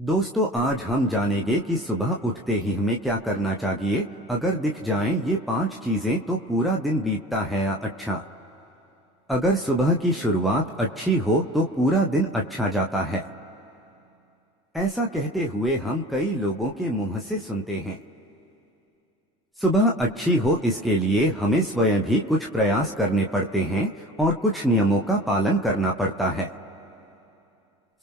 दोस्तों, आज हम जानेंगे कि सुबह उठते ही हमें क्या करना चाहिए। अगर दिख जाएं ये 5 चीजें तो पूरा दिन बीतता है या अच्छा। अगर सुबह की शुरुआत अच्छी हो तो पूरा दिन अच्छा जाता है। ऐसा कहते हुए हम कई लोगों के मुंह से सुनते हैं। सुबह अच्छी हो इसके लिए हमें स्वयं भी कुछ प्रयास करने पड़ते हैं और कुछ नियमों का पालन करना पड़ता है।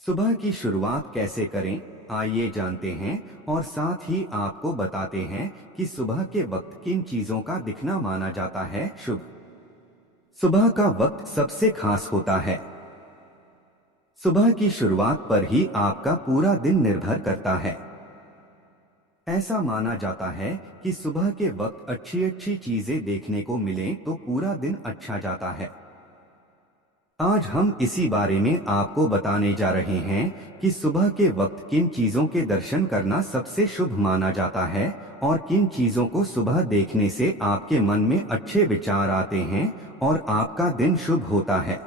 सुबह की शुरुआत कैसे करें, आइए जानते हैं और साथ ही आपको बताते हैं कि सुबह के वक्त किन चीजों का दिखना माना जाता है शुभ। सुबह का वक्त सबसे खास होता है। सुबह की शुरुआत पर ही आपका पूरा दिन निर्भर करता है। ऐसा माना जाता है कि सुबह के वक्त अच्छी अच्छी चीजें देखने को मिलें तो पूरा दिन अच्छा जाता है। आज हम इसी बारे में आपको बताने जा रहे हैं कि सुबह के वक्त किन चीजों के दर्शन करना सबसे शुभ माना जाता है और किन चीजों को सुबह देखने से आपके मन में अच्छे विचार आते हैं और आपका दिन शुभ होता है।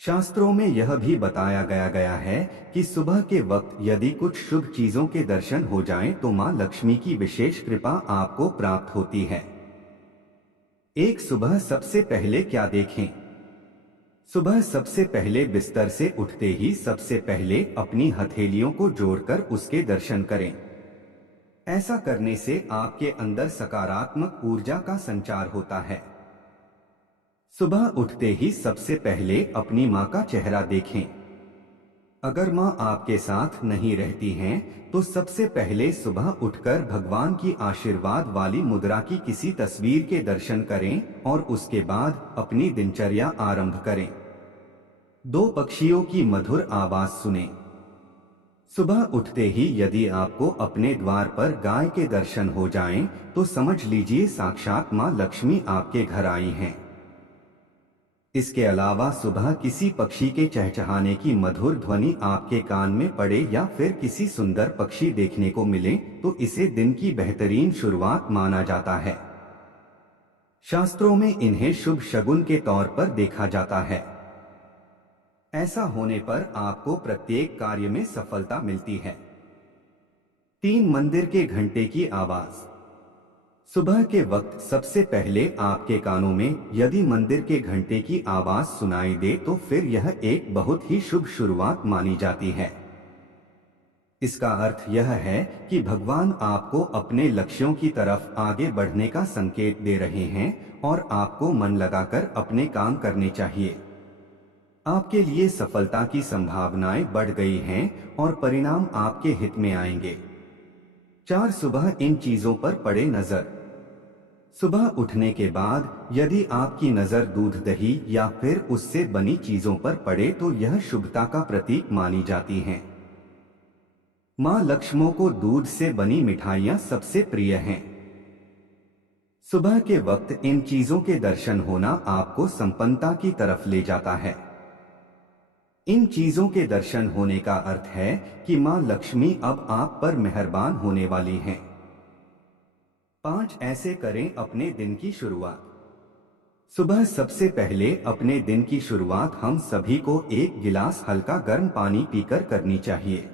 शास्त्रों में यह भी बताया गया है कि सुबह के वक्त यदि कुछ शुभ चीजों के दर्शन हो जाएं तो मां लक्ष्मी की विशेष कृपा आपको प्राप्त होती है। एक सुबह सबसे पहले क्या देखें। सुबह सबसे पहले बिस्तर से उठते ही सबसे पहले अपनी हथेलियों को जोड़कर उसके दर्शन करें। ऐसा करने से आपके अंदर सकारात्मक ऊर्जा का संचार होता है। सुबह उठते ही सबसे पहले अपनी माँ का चेहरा देखें। अगर माँ आपके साथ नहीं रहती हैं, तो सबसे पहले सुबह उठकर भगवान की आशीर्वाद वाली मुद्रा की किसी तस्वीर के दर्शन करें और उसके बाद अपनी दिनचर्या आरंभ करें। दो पक्षियों की मधुर आवाज सुने। सुबह उठते ही यदि आपको अपने द्वार पर गाय के दर्शन हो जाएं, तो समझ लीजिए साक्षात माँ लक्ष्मी आपके घर आई हैं। इसके अलावा सुबह किसी पक्षी के चहचहाने की मधुर ध्वनि आपके कान में पड़े या फिर किसी सुंदर पक्षी देखने को मिले तो इसे दिन की बेहतरीन शुरुआत माना जाता है। शास्त्रों में इन्हें शुभ शगुन के तौर पर देखा जाता है। ऐसा होने पर आपको प्रत्येक कार्य में सफलता मिलती है। 3 मंदिर के घंटे की आवाज। सुबह के वक्त सबसे पहले आपके कानों में यदि मंदिर के घंटे की आवाज सुनाई दे तो फिर यह एक बहुत ही शुभ शुरुआत मानी जाती है। इसका अर्थ यह है कि भगवान आपको अपने लक्ष्यों की तरफ आगे बढ़ने का संकेत दे रहे हैं और आपको मन लगाकर अपने काम करने चाहिए। आपके लिए सफलता की संभावनाएं बढ़ गई हैं और परिणाम आपके हित में आएंगे। 4 सुबह इन चीजों पर पड़े नजर। सुबह उठने के बाद यदि आपकी नजर दूध दही या फिर उससे बनी चीजों पर पड़े तो यह शुभता का प्रतीक मानी जाती हैं। मां लक्ष्मी को दूध से बनी मिठाइयां सबसे प्रिय हैं। सुबह के वक्त इन चीजों के दर्शन होना आपको संपन्नता की तरफ ले जाता है। इन चीजों के दर्शन होने का अर्थ है कि मां लक्ष्मी अब आप पर मेहरबान होने वाली हैं। 5 ऐसे करें अपने दिन की शुरुआत। सुबह सबसे पहले अपने दिन की शुरुआत हम सभी को एक गिलास हल्का गर्म पानी पीकर करनी चाहिए।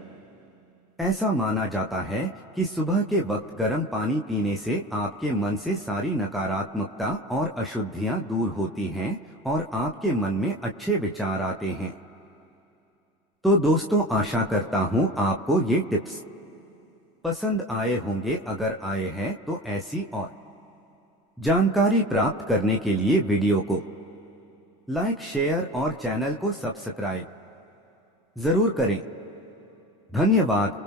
ऐसा माना जाता है कि सुबह के वक्त गर्म पानी पीने से आपके मन से सारी नकारात्मकता और अशुद्धियां दूर होती हैं और आपके मन में अच्छे विचार आते हैं। तो दोस्तों, आशा करता हूं आपको ये टिप्स पसंद आए होंगे। अगर आए हैं तो ऐसी और जानकारी प्राप्त करने के लिए वीडियो को लाइक, शेयर और चैनल को सब्सक्राइब जरूर करें। धन्यवाद।